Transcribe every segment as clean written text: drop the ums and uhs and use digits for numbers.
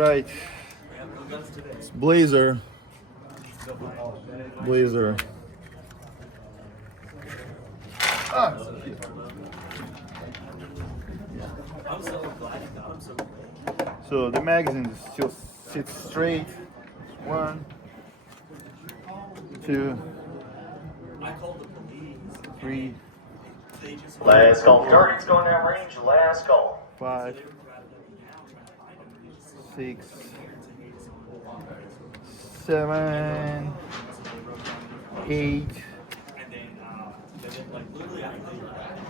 right. It's Blazer. Blazer. Ah. So the magazine still sits straight. 1, 2, 3, Last call. Target's going down range. Last call. 5, 6, 7, 8,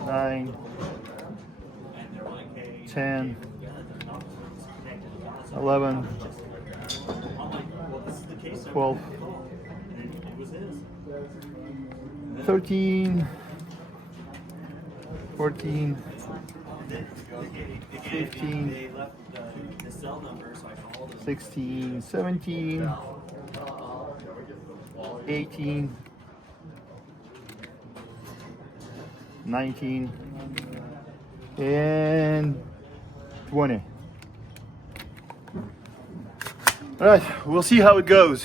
9, 10, 11, 12, 13, 14, 15, 16, 17, 18, 19, and 20. All right, we'll see how it goes.